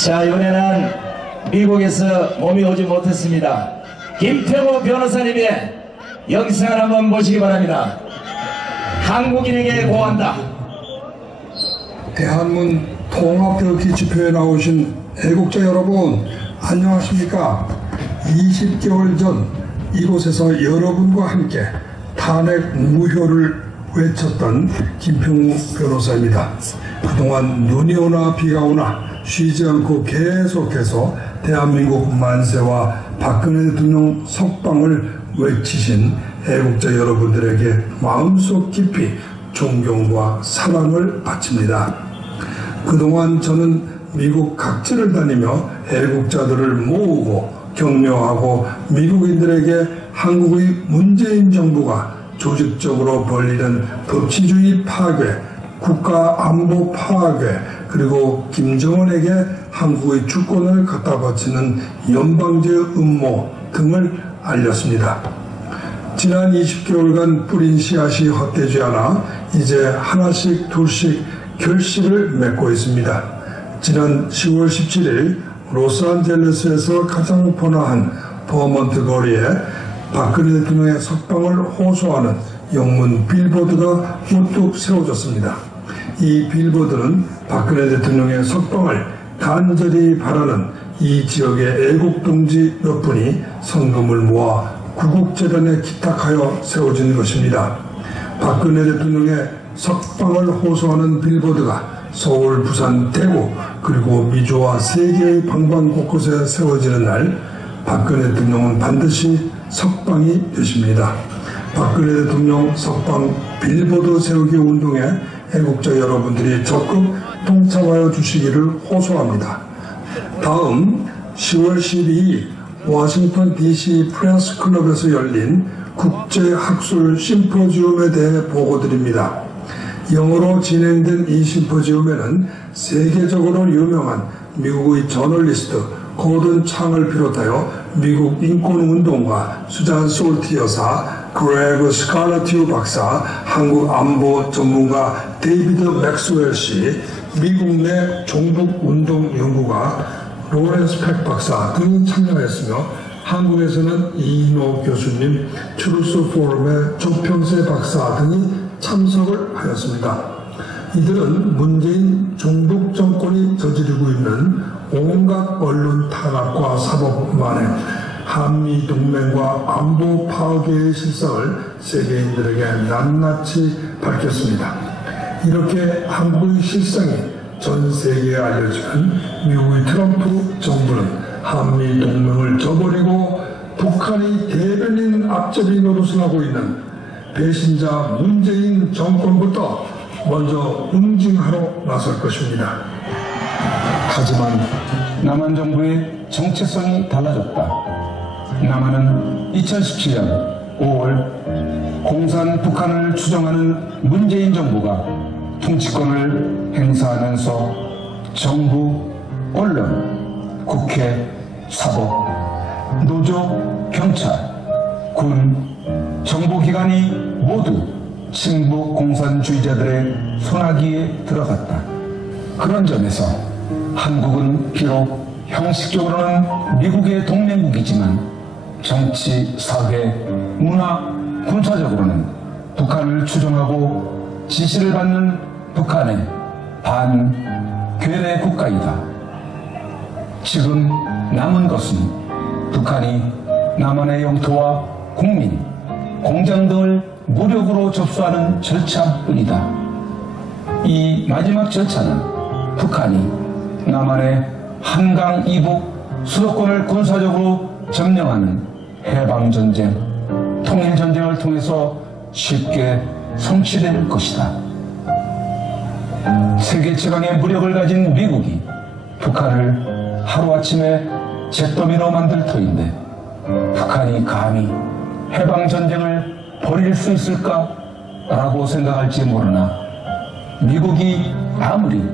자, 이번에는 미국에서 몸이 오지 못했습니다. 김태호 변호사님의 영상을 한번 보시기 바랍니다. 한국인에게 고한다. 대한문 통합벽기 집회에 나오신 애국자 여러분, 안녕하십니까? 20개월 전 이곳에서 여러분과 함께 탄핵 무효를 외쳤던 김평우 변호사입니다. 그동안 눈이 오나 비가 오나 쉬지 않고 계속해서 대한민국 만세와 박근혜 대통령 석방을 외치신 애국자 여러분들에게 마음속 깊이 존경과 사랑을 바칩니다. 그동안 저는 미국 각지를 다니며 애국자들을 모으고 격려하고 미국인들에게 한국의 문재인 정부가 조직적으로 벌이는 법치주의 파괴, 국가 안보 파괴, 그리고 김정은에게 한국의 주권을 갖다 바치는 연방제 음모 등을 알렸습니다. 지난 20개월간 뿌린 씨앗이 헛되지 않아 이제 하나씩 둘씩 결실을 맺고 있습니다. 지난 10월 17일 로스앤젤레스에서 가장 번화한 버먼트 거리에 박근혜 대통령의 석방을 호소하는 영문 빌보드가 우뚝 세워졌습니다. 이 빌보드는 박근혜 대통령의 석방을 간절히 바라는 이 지역의 애국동지 몇 분이 성금을 모아 구국재단에 기탁하여 세워진 것입니다. 박근혜 대통령의 석방을 호소하는 빌보드가 서울, 부산, 대구 그리고 미주와 세계의 방방 곳곳에 세워지는 날 박근혜 대통령은 반드시 석방이 되십니다. 박근혜 대통령 석방 빌보드 세우기 운동에 애국자 여러분들이 적극 동참하여 주시기를 호소합니다. 다음 10월 12일 워싱턴 DC 프레스 클럽에서 열린 국제학술 심포지움에 대해 보고드립니다. 영어로 진행된 이 심포지움에는 세계적으로 유명한 미국의 저널리스트 고든 창을 비롯하여 미국 인권운동가 수잔 솔티 여사, 그레그 스칼라튜 박사, 한국 안보 전문가 데이비드 맥스웰 씨, 미국 내 종북운동 연구가 로렌스 팩 박사 등이 참여했으며 한국에서는 이인호 교수님, 트루스 포럼의 조평세 박사 등이 참석을 하였습니다. 이들은 문재인 종북 정권이 저지르고 있는 온갖 언론 탄압과 사법 만행, 한미 동맹과 안보 파괴의 실상을 세계인들에게 낱낱이 밝혔습니다. 이렇게 한국의 실상이 전 세계에 알려지면 미국의 트럼프 정부는 한미 동맹을 저버리고 북한이 대변인 앞잡이 노릇을 하고 있는 배신자 문재인 정권부터 먼저 응징하러 나설 것입니다. 하지만 남한 정부의 정체성이 달라졌다. 남한은 2017년 5월 공산 북한을 추정하는 문재인 정부가 통치권을 행사하면서 정부, 언론, 국회, 사법, 노조, 경찰, 군, 정보기관이 모두 친북 공산주의자들의 손아귀에 들어갔다. 그런 점에서 한국은 비록 형식적으로는 미국의 동맹국이지만 정치, 사회, 문화, 군사적으로는 북한을 추종하고 지시를 받는 북한의 반괴뢰 국가이다. 지금 남은 것은 북한이 남한의 영토와 국민, 공장 등을 무력으로 접수하는 절차뿐이다. 이 마지막 절차는 북한이 남한의 한강 이북 수도권을 군사적으로 점령하는 해방전쟁, 통일전쟁을 통해서 쉽게 성취될 것이다. 세계 최강의 무력을 가진 미국이 북한을 하루아침에 잿더미로 만들 터인데 북한이 감히 해방전쟁을 벌일 수 있을까라고 생각할지 모르나 미국이 아무리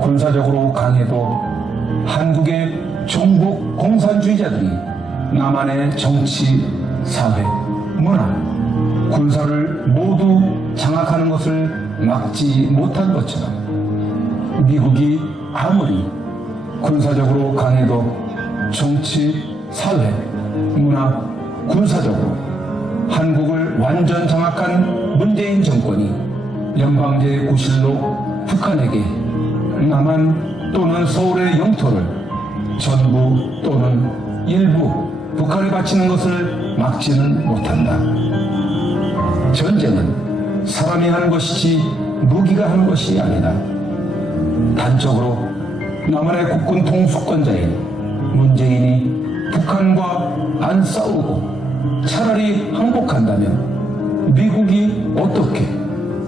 군사적으로 강해도 한국의 종북 공산주의자들이 남한의 정치, 사회, 문화, 군사를 모두 장악하는 것을 막지 못한 것처럼 미국이 아무리 군사적으로 강해도 정치, 사회, 문화, 군사적으로 한국을 완전 장악한 문재인 정권이 연방제 구실로 북한에게 남한 또는 서울의 영토를 전부 또는 일부 북한에 바치는 것을 막지는 못한다. 전쟁은 사람이 하는 것이지 무기가 하는 것이 아니다. 단적으로 남한의 국군 통수권자인 문재인이 북한과 안 싸우고 차라리 항복한다면 미국이 어떻게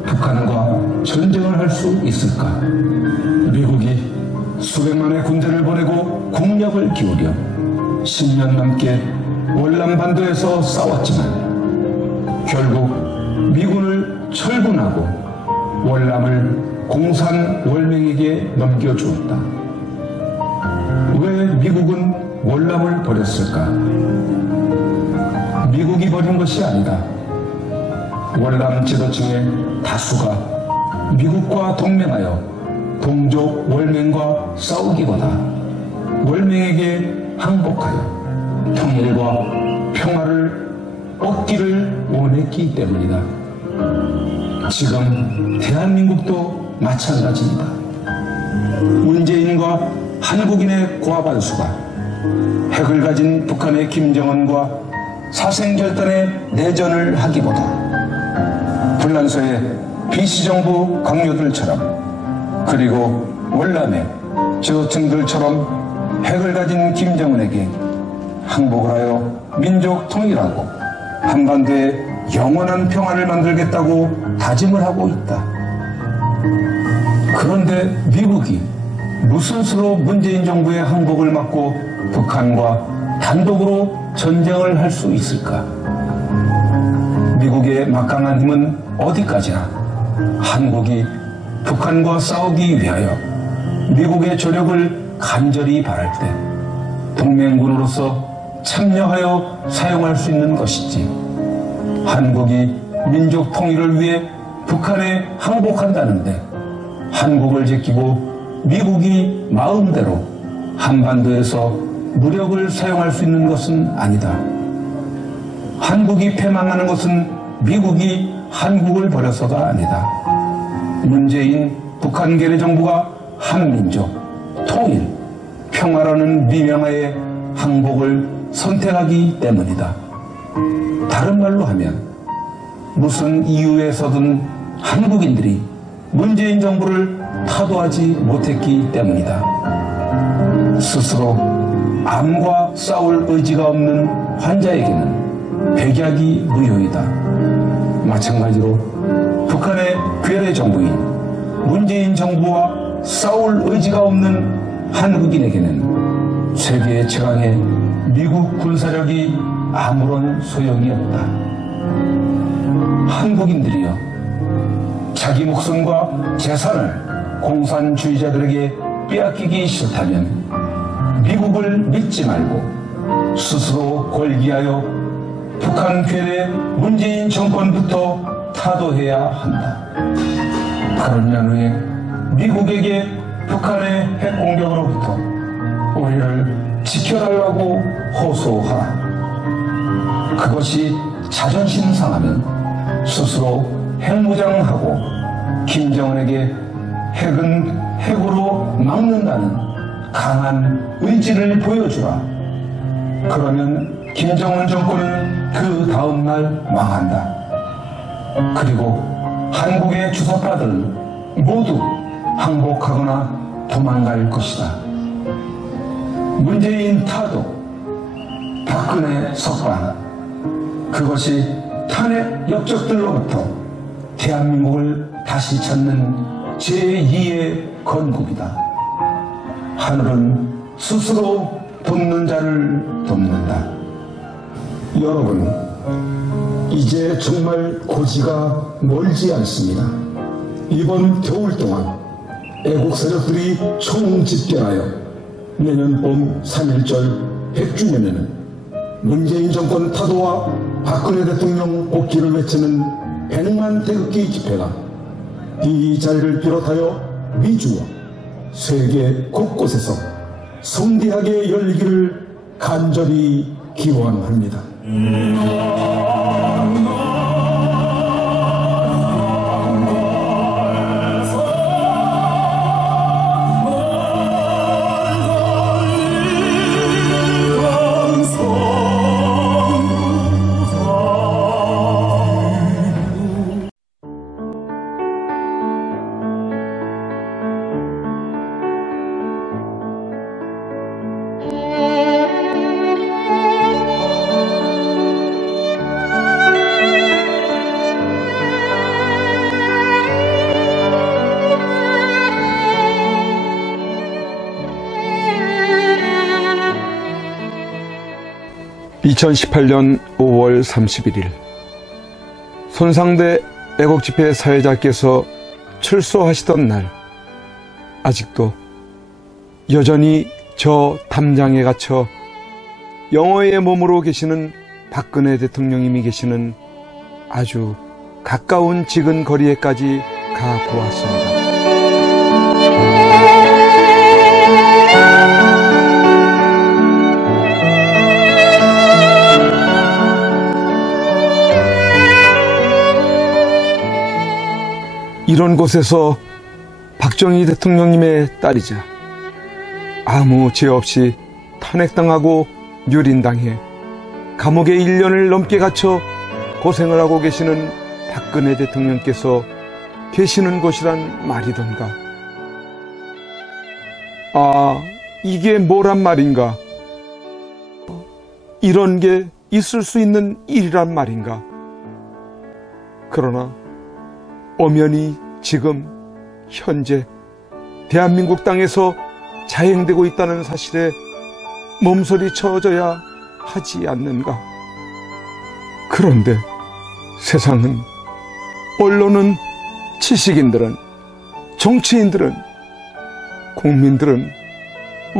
북한과 전쟁을 할 수 있을까? 미국이 수백만의 군대를 보내고 국력을 기울여 10년 넘게 월남반도에서 싸웠지만 결국 미군을 철군하고 월남을 공산월맹에게 넘겨주었다. 왜 미국은 월남을 버렸을까? 미국이 버린 것이 아니다. 월남 지도층의 다수가 미국과 동맹하여 동족 월맹과 싸우기보다 월맹에게 항복하여 통일과 평화를 얻기를 원했기 때문이다. 지금 대한민국도 마찬가지이다. 문재인과 한국인의 과반수가 핵을 가진 북한의 김정은과 사생결단의 내전을 하기보다 불란서의 비시정부 강요들처럼 그리고 월남의 저층들처럼 핵을 가진 김정은에게 항복을 하여 민족 통일하고 한반도에 영원한 평화를 만들겠다고 다짐을 하고 있다. 그런데 미국이 무슨 수로 문재인 정부의 항복을 막고 북한과 단독으로 전쟁을 할 수 있을까? 미국의 막강한 힘은 어디까지나 한국이 북한과 싸우기 위하여 미국의 조력을 간절히 바랄 때 동맹군으로서 참여하여 사용할 수 있는 것이지, 한국이 민족 통일을 위해 북한에 항복한다는데 한국을 제끼고 미국이 마음대로 한반도에서 무력을 사용할 수 있는 것은 아니다. 한국이 패망하는 것은 미국이 한국을 버려서가 아니다. 문재인 북한 괴뢰 정부가 한민족, 통일, 평화라는 미명하에 항복을 선택하기 때문이다. 다른 말로 하면 무슨 이유에서든 한국인들이 문재인 정부를 타도하지 못했기 때문이다. 스스로 암과 싸울 의지가 없는 환자에게는 백약이 무효이다. 마찬가지로 북한의 괴뢰 정부인 문재인 정부와 싸울 의지가 없는 한국인에게는 세계 최강의 미국 군사력이 아무런 소용이 없다. 한국인들이여, 자기 목숨과 재산을 공산주의자들에게 빼앗기기 싫다면 미국을 믿지 말고 스스로 골기하여 북한 괴뢰 문재인 정권부터 타도해야 한다. 8년 후에 미국에게 북한의 핵공격으로부터 우리를 지켜달라고 호소하라. 그것이 자존심 상하면 스스로 핵무장하고 김정은에게 핵은 핵으로 막는다는 강한 의지를 보여주라. 그러면 김정은 정권은 그 다음날 망한다. 그리고 한국의 주사파들은 모두 항복하거나 도망갈 것이다. 문재인 타도, 박근혜 석방, 그것이 탄핵 역적들로부터 대한민국을 다시 찾는 제2의 건국이다. 하늘은 스스로 돕는 자를 돕는다. 여러분, 이제 정말 고지가 멀지 않습니다. 이번 겨울 동안 애국 세력들이 총집결하여 내년 봄 3.1절 100주년에는 문재인 정권 타도와 박근혜 대통령 복귀를 외치는 100만 태극기 집회가 이 자리를 비롯하여 미주와 세계 곳곳에서 성대하게 열리기를 간절히 기원합니다. (2018년 5월 31일) 손상대 애국집회 사회자께서 출소하시던 날, 아직도 여전히 저 담장에 갇혀 영어의 몸으로 계시는 박근혜 대통령님이 계시는 아주 가까운 지근 거리에까지 가 보았습니다. 이런 곳에서 박정희 대통령님의 딸이자 아무 죄 없이 탄핵당하고 유린당해 감옥에 1년을 넘게 갇혀 고생을 하고 계시는 박근혜 대통령께서 계시는 곳이란 말이던가. 아, 이게 뭐란 말인가? 이런 게 있을 수 있는 일이란 말인가? 그러나 엄연히 지금 현재 대한민국 땅에서 자행되고 있다는 사실에 몸서리 쳐져야 하지 않는가? 그런데 세상은, 언론은, 지식인들은, 정치인들은, 국민들은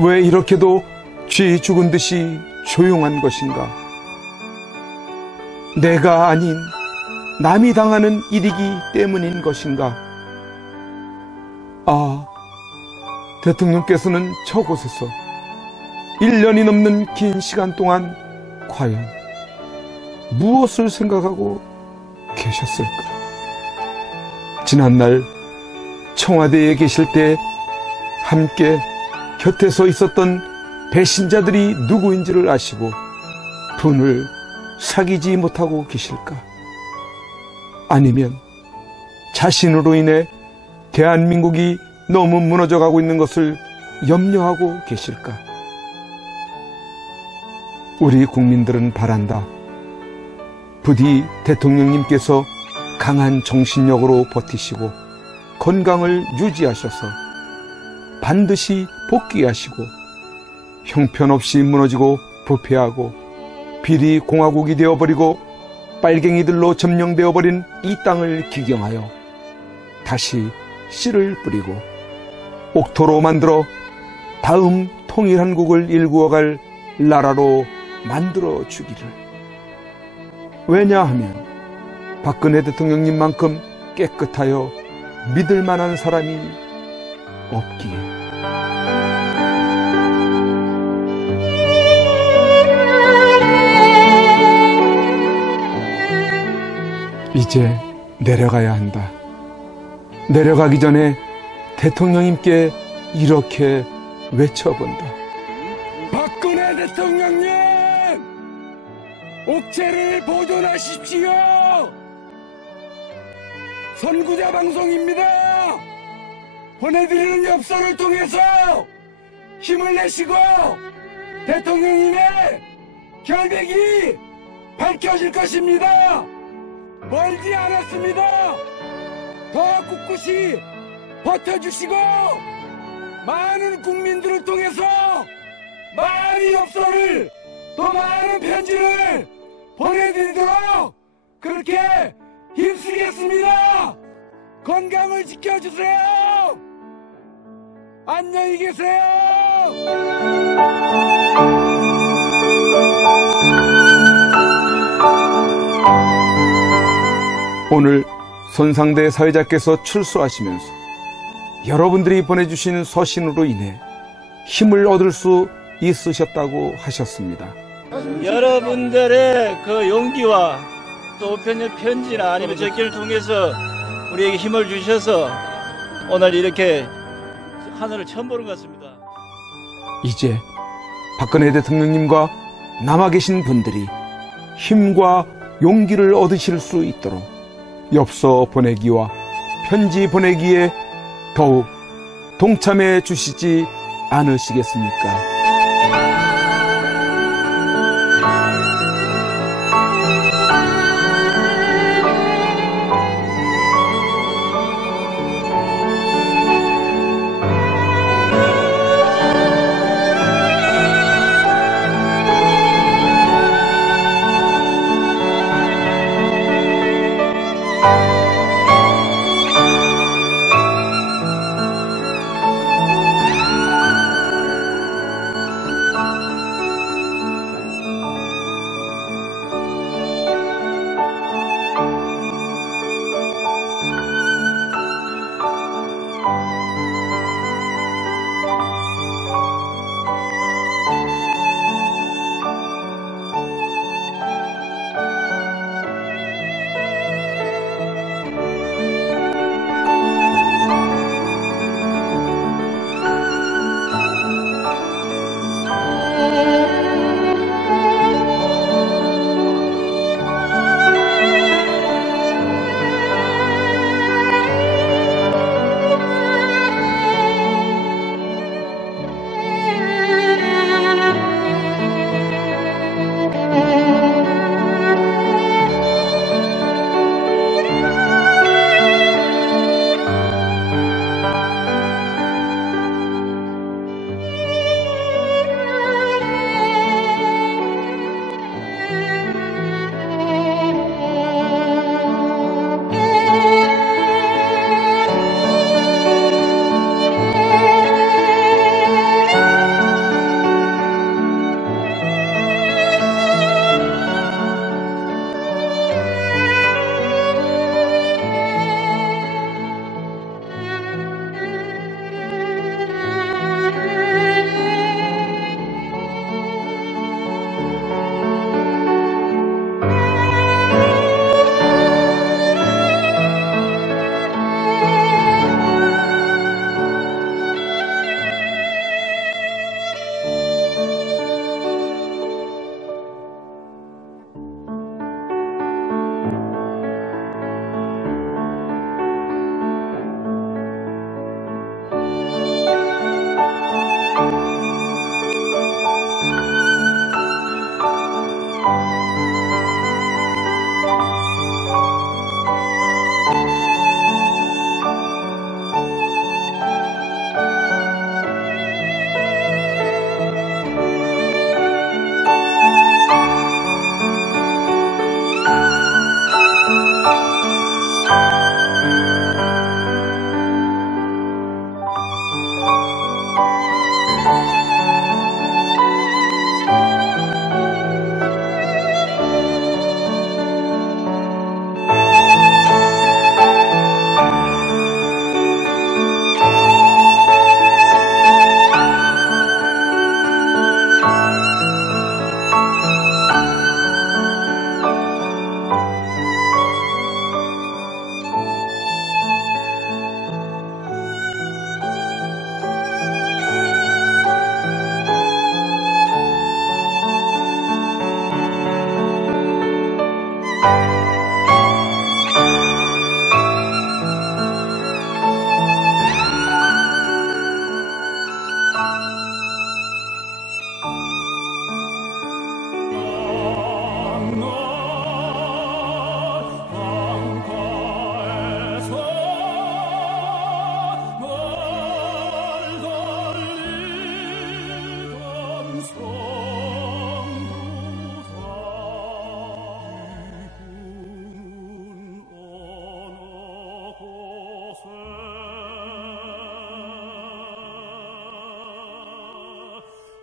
왜 이렇게도 쥐 죽은 듯이 조용한 것인가? 내가 아닌 남이 당하는 일이기 때문인 것인가? 아, 대통령께서는 저곳에서 1년이 넘는 긴 시간 동안 과연 무엇을 생각하고 계셨을까? 지난날 청와대에 계실 때 함께 곁에 서 있었던 배신자들이 누구인지를 아시고 분을 사귀지 못하고 계실까? 아니면 자신으로 인해 대한민국이 너무 무너져가고 있는 것을 염려하고 계실까? 우리 국민들은 바란다. 부디 대통령님께서 강한 정신력으로 버티시고 건강을 유지하셔서 반드시 복귀하시고 형편없이 무너지고 부패하고 비리 공화국이 되어버리고 빨갱이들로 점령되어버린 이 땅을 기경하여 다시 씨를 뿌리고 옥토로 만들어 다음 통일한국을 일구어갈 나라로 만들어 주기를. 왜냐하면 박근혜 대통령님만큼 깨끗하여 믿을 만한 사람이 없기에. 이제 내려가야 한다. 내려가기 전에 대통령님께 이렇게 외쳐본다. 박근혜 대통령님! 옥체를 보존하십시오! 선구자 방송입니다! 보내드리는 엽서를 통해서 힘을 내시고 대통령님의 결백이 밝혀질 것입니다! 멀지 않았습니다. 더 꿋꿋이 버텨주시고 많은 국민들을 통해서 많은 엽서를, 더 많은 편지를 보내드리도록 그렇게 힘쓰겠습니다. 건강을 지켜주세요. 안녕히 계세요. 오늘 손상대 사회자께서 출소하시면서 여러분들이 보내주신 서신으로 인해 힘을 얻을 수 있으셨다고 하셨습니다. 여러분들의 그 용기와 또 우편의 편지나 아니면 적기를 통해서 우리에게 힘을 주셔서 오늘 이렇게 하늘을 처음 보는 것 같습니다. 이제 박근혜 대통령님과 남아 계신 분들이 힘과 용기를 얻으실 수 있도록 엽서 보내기와 편지 보내기에 더욱 동참해 주시지 않으시겠습니까?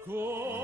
그